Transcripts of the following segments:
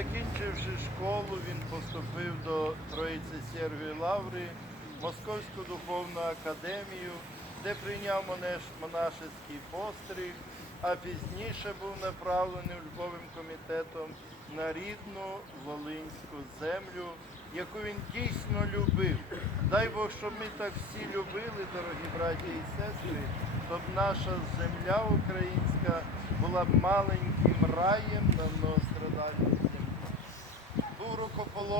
закінчивши школу, він поступив до Троїці Сергії Лаври, Московську духовну академію, де прийняв монашеський постриг, а пізніше був направлений Львовим комітетом на рідну Волинську землю, яку він дійсно любив. Дай Бог, щоб ми так всі любили, дорогі браті і сестри, щоб наша земля українська була маленьким раєм на многострадальній землі. Був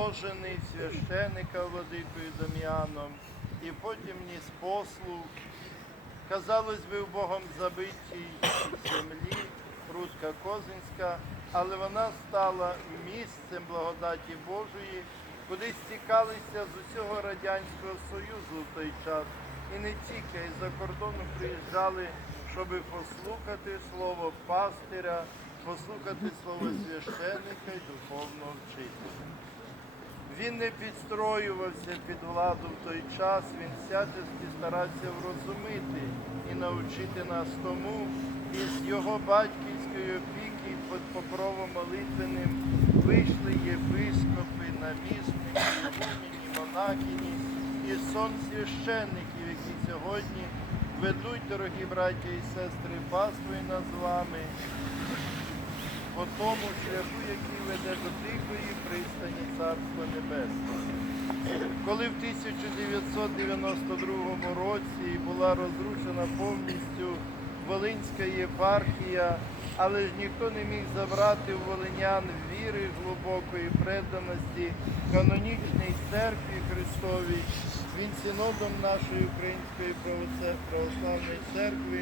рукоположений священика владикою Дам'яном і потім ніс послуг. Казалось би, Богом забитій землі, Рудка Козинська, але вона стала місцем благодаті Божої, куди стікалися з усього Радянського Союзу в той час. І не тільки й за кордону приїжджали, щоб послухати слово пастиря, послухати слово священника і духовного вчителя. Він не підстроювався під владу в той час, він всячески старався врозумити і навчити нас тому, і з його батьківської опіки під покровом молитвенним вийшли єпископи, намісники, ігумені, монахині і сон священників, які сьогодні ведуть, дорогі браття і сестри, паствою над вами по тому шляху, який веде до тихої пристані Царства Небесного. Коли в 1992 році була розрушена повністю Волинська єпархія, але ж ніхто не міг забрати у волинян віри глибокої преданості канонічній церкві Христовій, він синодом нашої Української православної церкви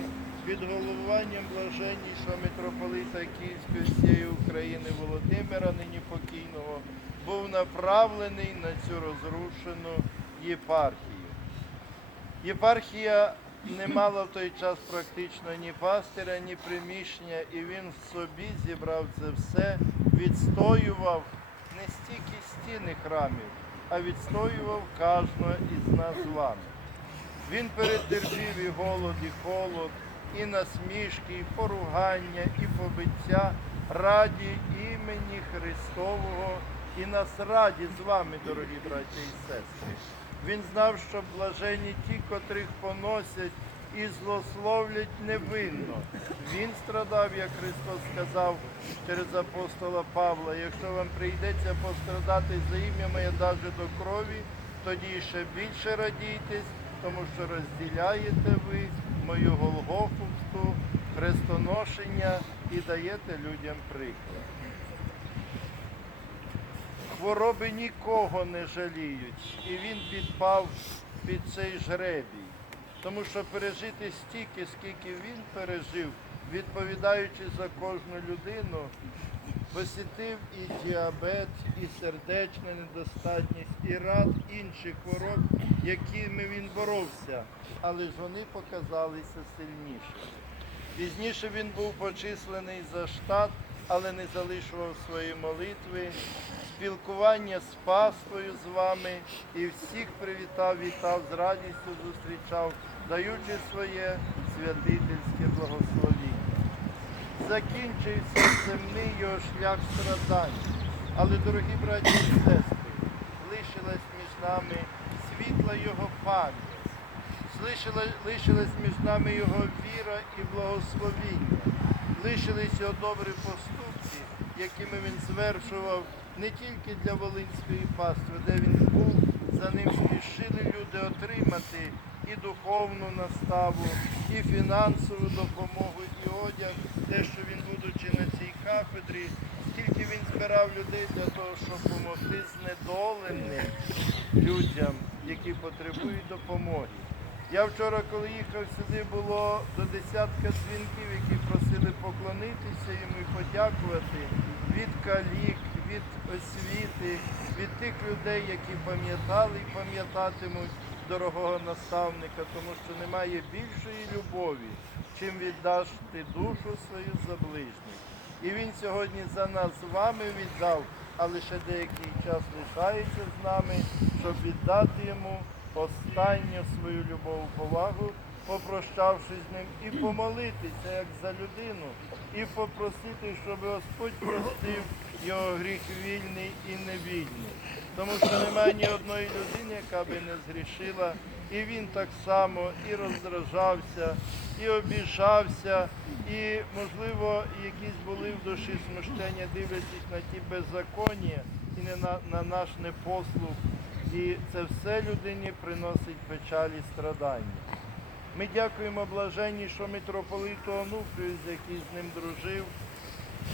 під головуванням блаженнішого митрополита Київської всієї України Володимира, нині покійного, був направлений на цю розрушену єпархію. Єпархія не мала в той час практично ні пастиря, ні приміщення, і він в собі зібрав це все, відстоював не стільки стіни храмів, а відстоював кожного із нас з вами. Він перетерпів і голод, і холод, і насмішки, і поругання, і побиття раді імені Христового і нас раді з вами, дорогі браття і сестри. Він знав, що блажені ті, котрих поносять і злословлять невинно. Він страдав, як Христос сказав через апостола Павла, якщо вам прийдеться пострадати за ім'я моє навіть до крові, тоді ще більше радійтесь, тому що розділяєте ви мою Голгофовську хрестоношення і даєте людям приклад. Хвороби нікого не жаліють, і він підпав під цей жребій. Тому що пережити стільки, скільки він пережив, відповідаючи за кожну людину, посітив і діабет, і сердечна недостатність, і ряд інших хвороб, якими він боровся, але ж вони показалися сильнішими. Пізніше він був почислений за штат, але не залишував свої молитви, спілкування з паствою з вами і всіх привітав, вітав, з радістю зустрічав, даючи своє святительське благословіння. Закінчився земний його шлях страдань. Але, дорогі браті і сестри, лишилась між нами світла його пам'ять. Лишилась між нами його віра і благословіння. Лишились його добрі поступки, якими він звершував не тільки для Волинської пастви, де він був, за ним спішили люди отримати і духовну наставу, і фінансову допомогу, і одяг, те, що він, будучи на цій кафедрі, скільки він збирав людей для того, щоб допомогти знедоленим людям, які потребують допомоги. Я вчора, коли їхав сюди, було до десятка дзвінків, які просили поклонитися йому і подякувати від калік, від освіти, від тих людей, які пам'ятали і пам'ятатимуть дорогого наставника, тому що немає більшої любові, чим віддати душу свою за ближніх. І він сьогодні за нас з вами віддав, а лише деякий час лишається з нами, щоб віддати йому останню свою любов, повагу, попрощавшись з ним, і помолитися як за людину, і попросити, щоб Господь простив його гріх вільний і невільний. Тому що немає ні одної людини, яка би не згрішила. І він так само і роздражався, і обіжався, і, можливо, якісь були в душі смущення, дивлячись на ті беззаконня і не на, на наш непослух. І це все людині приносить печаль і страдання. Ми дякуємо блаженнішому митрополиту Онуфрію, який з ним дружив,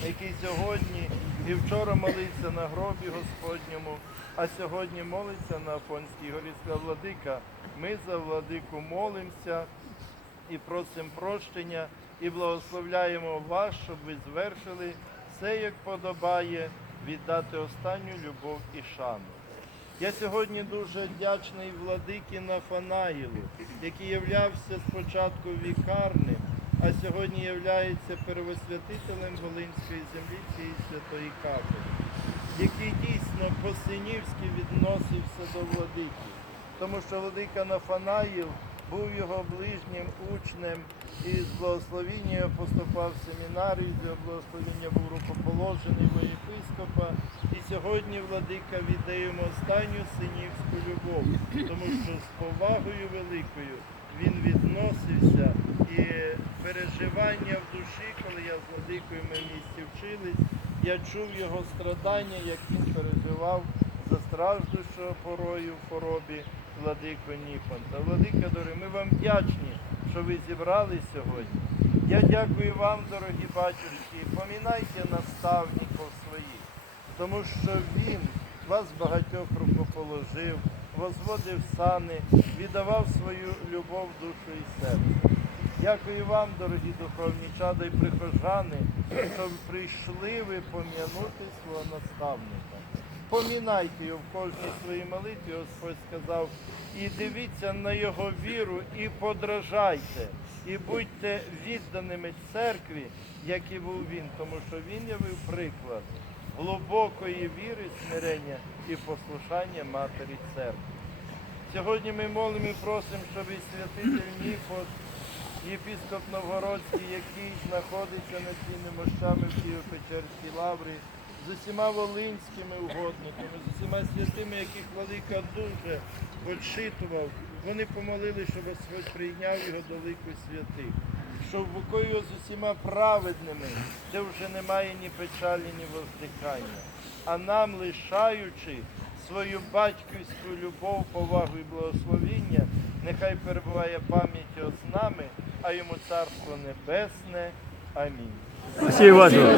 який сьогодні і вчора молився на гробі Господньому, а сьогодні молиться на Афонській горі Владика. Ми за владику молимося і просимо прощення і благословляємо вас, щоб ви звершили все, як подобає, віддати останню любов і шану. Я сьогодні дуже вдячний владикі Нафанаїлу, який являвся спочатку вікарним, а сьогодні являється первосвятителем Волинської землі цієї святої кафедри, який дійсно по-синівськи відносився до владики, тому що владика Нафанаїл був його ближнім учнем і з благословіння поступав в семінарію, з його благословіння був рукоположений во єпископа. І сьогодні владика віддає йому останню синівську любов, тому що з повагою великою він відносився і переживання в душі, коли я з владикою ми в місті вчились, я чув його страдання, як він переживав за страждущого порою в хоробі владику Ніфонта. Владика, дорогі, ми вам вдячні, що ви зібрались сьогодні. Я дякую вам, дорогі батюшки, помінайте наставників своїх, тому що він вас багатьох рукоположив, возводив сани, віддавав свою любов, душу і серце. Дякую вам, дорогі духовні чада і прихожани, що прийшли ви пом'янути свого наставника. Помінайте його в кожній своїй молитві, Господь сказав, і дивіться на його віру і подражайте, і будьте відданими церкві, як і був він, тому що він явив приклад глибокої віри, смирення і послушання Матері Церкви. Сьогодні ми молимо і просимо, щоб і святитель Ніфос, єпископ Новгородський, який знаходиться над цими мощами в Києво-Печерській лаврі, з усіма волинськими угодниками, з усіма святими, яких Владика дуже очитував, вони помолили, щоб Господь прийняв його до лику святих, щоб букою його з усіма праведними, де вже немає ні печалі, ні воздихання, а нам лишаючи свою батьківську любов, повагу і благословіння, нехай перебуває пам'ять з нами, а йому царство небесне. Амінь. Ваше.